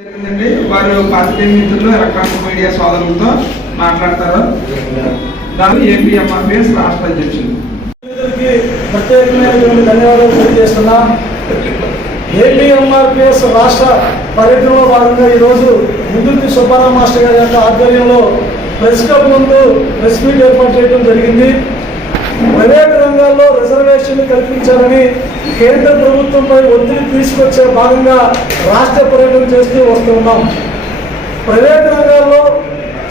జరిగిందండి వారు పాత్రికేయ మిత్రులు ఎలక్ట్రానిక్ మీడియా సోదరులతో మాట్లాడతారు. దాని ఏపీఎంఆర్పిఎస్ రాష్ట్ర అధ్యక్షులు. ప్రత్యేకమైనటువంటి ధన్యవాదాలు తెలియజేస్తున్నా. ఏపీఎంఆర్పిఎస్ రాష్ట్ర పర్యటనలో భాగంగా ఈరోజు ముందుకి సుబ్బారావు మాస్టర్ గారి యొక్క ఆధ్వర్యంలో ప్రెస్ క్లబ్ ముందు ప్రెస్ మీట్ ఏర్పాటు చేయడం జరిగింది. ప్రైవేట్ రంగాల్లో రిజర్వేషన్లు కల్పించాలని కేంద్ర ప్రభుత్వంపై ఒత్తిడి తీసుకొచ్చే భాగంగా రాష్ట్ర పర్యటన చేస్తూ వస్తున్నాం ప్రైవేట్ రంగాల్లో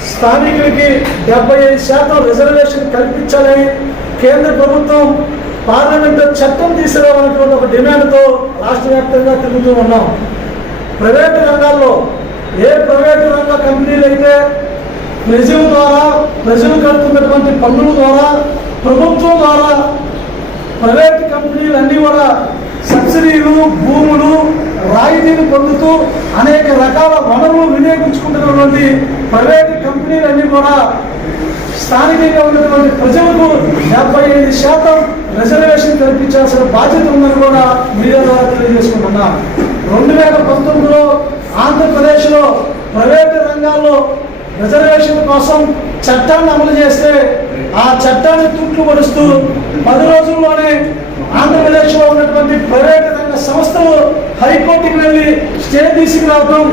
స్థానికులకి డెబ్బై ఐదు శాతం రిజర్వేషన్ కల్పించాలని కేంద్ర ప్రభుత్వం పార్లమెంట్లో చట్టం తీసుకురావాలన్నటువంటి ఒక డిమాండ్తో రాష్ట్ర వ్యాప్తంగా తిరుగుతూ ఉన్నాం. ప్రైవేటు రంగాల్లో ఏ ప్రైవేటు రంగ కంపెనీలు అయితే ప్రజల ద్వారా ప్రజలు కడుతున్నటువంటి పన్నుల ద్వారా ప్రభుత్వం ద్వారా ప్రైవేట్ కంపెనీలు అన్నీ కూడా సబ్సిడీలు భూములు రాయితీలు పొందుతూ అనేక రకాల వనరులు వినియోగించుకుంటున్నటువంటి ప్రైవేట్ కంపెనీలు అన్నీ కూడా స్థానికంగా ఉన్నటువంటి ప్రజలకు డెబ్బై ఐదు శాతం రిజర్వేషన్ కల్పించాల్సిన బాధ్యత ఉందని కూడా మీడియా ద్వారా తెలియజేసుకుంటున్నా. రెండు వేల పంతొమ్మిదిలో ఆంధ్రప్రదేశ్లో ప్రైవేటు రంగాల్లో రిజర్వేషన్ కోసం చట్టాన్ని అమలు చేస్తే ఆ చట్టాన్ని తూట్లు పడుస్తూ పది రోజుల్లోనే ఆంధ్రప్రదేశ్లో ఉన్నటువంటి ప్రైవేట్ రంగ సంస్థలు హైకోర్టుకి వెళ్ళి స్టే తీసుకురావడం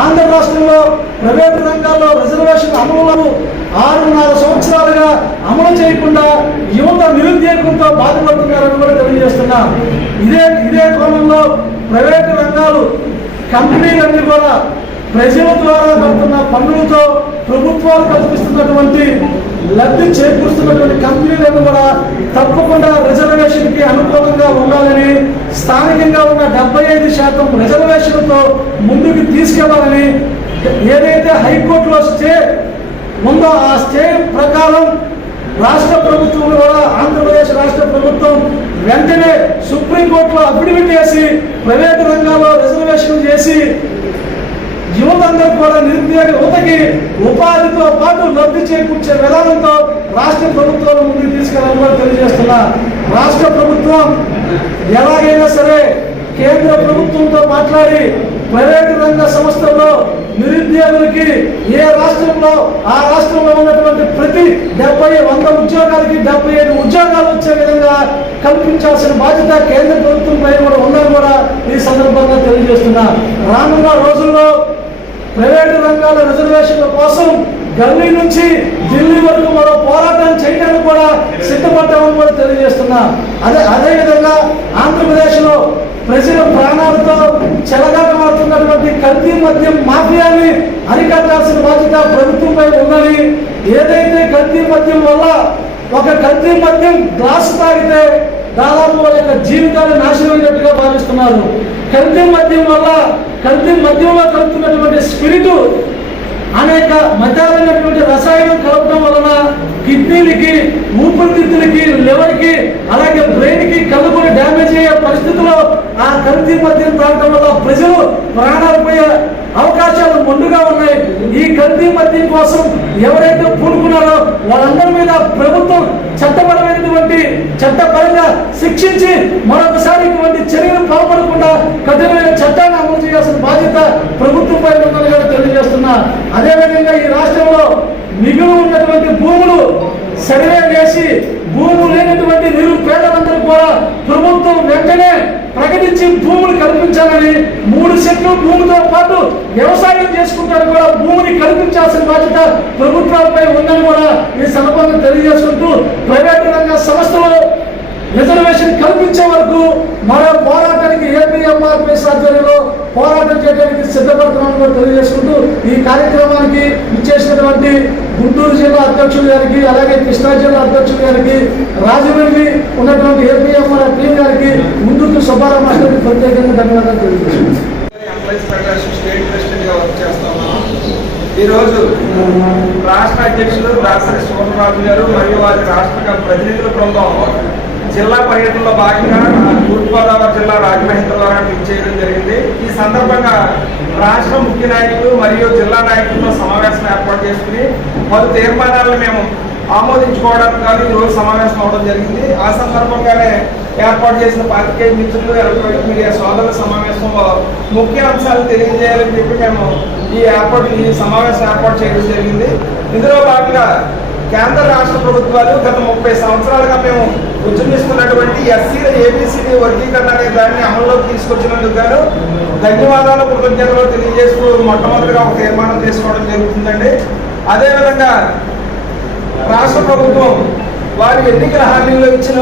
ఆంధ్ర రాష్ట్రంలో ప్రైవేట్ రంగాల్లో రిజర్వేషన్ అమలు ఆరున్నర సంవత్సరాలుగా అమలు చేయకుండా యువత నిరుద్యోగంతో బాధపడుతున్నారని కూడా తెలియజేస్తున్నా. ఇదే ఇదే కోణంలో ప్రైవేటు రంగాలు కంపెనీలన్నీ కూడా ప్రజల ద్వారా కడుతున్న పన్నులతో ప్రభుత్వాలు కల్పిస్తున్నటువంటి లబ్ధి చేకూరుస్తున్నటువంటి కంపెనీలను కూడా తప్పకుండా రిజర్వేషన్కి అనుకూలంగా ఉండాలని స్థానికంగా ఉన్న డెబ్బై ఐదు శాతం రిజర్వేషన్తో ముందుకు తీసుకెళ్ళాలని ఏదైతే హైకోర్టులో స్టే ఉందో ఆ స్టే ప్రకారం రాష్ట్ర ప్రభుత్వం కూడా ఆంధ్రప్రదేశ్ రాష్ట్ర ప్రభుత్వం వెంటనే సుప్రీంకోర్టులో అఫిడవిట్ చేసి ప్రైవేటు రంగాల్లో రిజర్వేషన్ చేసి యువతందరూ కూడా నిరుద్యోగ యువతకి ఉపాధితో పాటు లబ్ధి చేకూర్చే విధానంతో రాష్ట్ర ప్రభుత్వాలు ముందుకు తీసుకెళ్ళాలని కూడా తెలియజేస్తున్నా. రాష్ట్ర ప్రభుత్వం ఎలాగైనా సరే కేంద్ర ప్రభుత్వంతో మాట్లాడి ప్రైవేటు రంగ సంస్థల్లో నిరుద్యోగులకి ఏ రాష్ట్రంలో ఆ రాష్ట్రంలో ఉన్నటువంటి ప్రతి డెబ్బై వంద ఉద్యోగాలకి డెబ్బై ఐదు ఉద్యోగాలు వచ్చే విధంగా కల్పించాల్సిన బాధ్యత కేంద్ర ప్రభుత్వం పైన కూడా ఉందని కూడా ఈ సందర్భంగా తెలియజేస్తున్నా. రానున్న రోజుల్లో ప్రైవేటు రంగాల రిజర్వేషన్ల కోసం గల్లీ నుంచి ఢిల్లీ వరకు మరో పోరాటం చేయడానికి కూడా సిద్ధపడ్డామని కూడా తెలియజేస్తున్నా. అదే అదేవిధంగా ఆంధ్రప్రదేశ్లో ప్రజల ప్రాణాలతో చెలగాటమాడుతున్నటువంటి కల్తీ మద్యం మాఫియాని అరికట్టాల్సిన బాధ్యత ప్రభుత్వంపై ఉందని ఏదైతే కల్తీ మద్యం వల్ల ఒక కల్తీ మద్యం గ్లాసు తాగితే దాదాపు వాళ్ళ యొక్క జీవితాన్ని నాశనం అయినట్టుగా భావిస్తున్నారు కల్తీ మద్యం వల్ల కల్తీ మద్యంలో కలుపుతున్నటువంటి స్పిరిట్ అనేక మతాలైనటువంటి రసాయనం కలపడం వలన కిడ్నీలకి ఊపిరితిత్తులకి లివర్కి అలాగే బ్రెయిన్కి కళ్ళు కూడా డ్యామేజ్ అయ్యే పరిస్థితిలో ఆ కల్తీ మద్యం తాగడం వల్ల ప్రజలు ప్రాణాలు పోయే అవకాశాలు ముందుగా ఉన్నాయి. ఈ కల్తీ మద్యం కోసం ఎవరైతే పూనుకున్నారో వాళ్ళందరి మీద ప్రభుత్వం చట్టపరంగా శిక్షించి మరొకసారి ఇటువంటి చర్యలు పాల్పడకుండా కఠినమైన చట్టాన్ని అమలు చేయాల్సిన బాధ్యత ప్రభుత్వంపై ఉందని కూడా తెలియజేస్తున్నా. అదేవిధంగా ఈ రాష్ట్రంలో మిగులు ఉన్నటువంటి భూములు సర్వే చేసి భూములు లేనటువంటి నిరుపేదలందరూ కూడా ప్రభుత్వం వెంటనే ప్రకటించి భూములు కల్పించాలని మూడు సెట్లు భూమితో పాటు వ్యవసాయం చేసుకుంటారు కూడా భూమిని కల్పించాల్సిన బాధ్యత ప్రభుత్వాలపై ఉందని కూడా ఈ సందర్భంగా తెలియజేసుకుంటూ ప్రైవేట్ రంగ సంస్థలు రిజర్వేషన్ కల్పించే వరకు మరో పోరాటానికి ఏపీఎంఆర్పీ ఆధ్వర్యంలో పోరాటం చేయడానికి సిద్ధపడుతున్నామని కూడా తెలియజేసుకుంటూ ఈ కార్యక్రమానికి ఇచ్చేసినటువంటి గుంటూరు జిల్లా అధ్యక్షులు గారికి అలాగే కృష్ణా జిల్లా అధ్యక్షులు గారికి రాజమండ్రి ఉన్నటువంటి ఏపీఎంఆర్ టీం గారికి ముందుకు సుబ్బారావు మాస్టర్కి ప్రత్యేకంగా ధన్యవాదాలు తెలియజేస్తున్నాను. స్టేట్ ఈరోజు రాష్ట్ర అధ్యక్షులు దాసరి సోమరాజు గారు మరియు వారి రాష్ట్ర ప్రతినిధుల బృందం జిల్లా పర్యటనలో భాగంగా తూర్పుగోదావరి జిల్లా రాజమహేంద్రవరం చేయడం జరిగింది. ఈ సందర్భంగా రాష్ట్ర ముఖ్య నాయకులు మరియు జిల్లా నాయకులతో సమావేశం ఏర్పాటు చేసుకుని పలు తీర్మానాలను మేము ఆమోదించుకోవడానికి కానీ ఈరోజు సమావేశం అవడం జరిగింది. ఆ సందర్భంగానే ఏర్పాటు చేసిన పాతికేయ మిత్రులు ఎలక్ట్రానిక్ మీడియా సోదరుల సమావేశంలో ముఖ్య అంశాలు తెలియజేయాలని చెప్పి మేము ఈ ఏర్పాటు ఈ సమావేశం ఏర్పాటు చేయడం జరిగింది. ఇందులో భాగంగా కేంద్ర రాష్ట్ర ప్రభుత్వాలు గత ముప్పై సంవత్సరాలుగా మేము ఉద్యమిస్తున్నటువంటి ఎస్సీల ఏబీసీడీ వర్గీకరణ అనే దాన్ని అమల్లోకి తీసుకొచ్చినందుకు గాను ధన్యవాదాలు కృతజ్ఞతలు తెలియజేస్తూ మొట్టమొదటిగా ఒక తీర్మానం తీసుకోవడం జరుగుతుందండి. అదేవిధంగా రాష్ట్ర ప్రభుత్వం వారి ఎన్నికల హామీలో ఇచ్చిన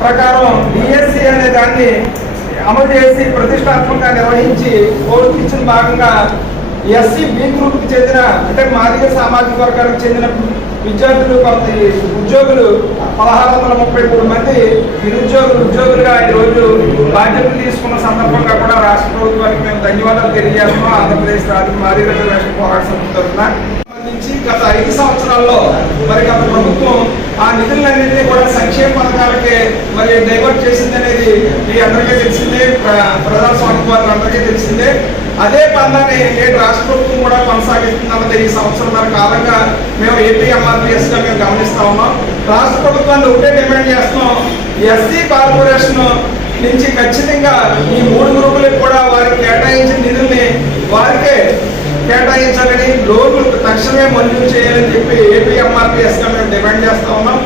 ప్రకారం డిఎస్సి అనే దాన్ని అమలు చేసి ప్రతిష్టాత్మకంగా నిర్వహించి కోర్టు ఇచ్చిన భాగంగా ఎస్సీ బి గ్రూప్కి చెందిన అంటే మాదిగ సామాజిక వర్గానికి చెందిన విద్యార్థులు కొంత ఉద్యోగులు పదహారు వందల ముప్పై మూడు మంది నిరుద్యోగులు ఉద్యోగులుగా ఈ రోజు బాధ్యతలు తీసుకున్న సందర్భంగా కూడా రాష్ట్ర ప్రభుత్వానికి మేము ధన్యవాదాలు తెలియజేస్తున్నాం. ఆంధ్రప్రదేశ్ రాజు మాదిగ రిజర్వేషన్ పోరాట సమితి తరఫున. సంబంధించి గత ఐదు సంవత్సరాల్లో మరి గత ప్రభుత్వం ఆ నిధులన్నింటినీ కూడా సంక్షేమ పథకాలకే మరి డైవర్ట్ చేసింది అనేది మీ అందరికీ తెలిసిందే. ప్ర- ప్రజాస్వామ్య వారికి అందరికీ తెలిసింది. అదే పందాన్ని నేటి రాష్ట్ర ప్రభుత్వం కూడా కొనసాగిస్తుందన్నది ఈ సంవత్సరంన్నర కాలంగా మేము ఏపీ ఎంఆర్పిఎస్గా మేము గమనిస్తా ఉన్నాం. రాష్ట్ర ప్రభుత్వాన్ని ఒకటే డిమాండ్ చేస్తున్నాం. ఎస్సీ కార్పొరేషన్ నుంచి ఖచ్చితంగా ఈ మూడు గ్రూపులకు కూడా వారికి కేటాయించిన నిధుల్ని వారికే కేటాయించాలని లోన్లు తక్షణమే మంజూరు చేయాలని చెప్పి ఏపీ ఎంఆర్పిఎస్గా మేము డిమాండ్ చేస్తా ఉన్నాం.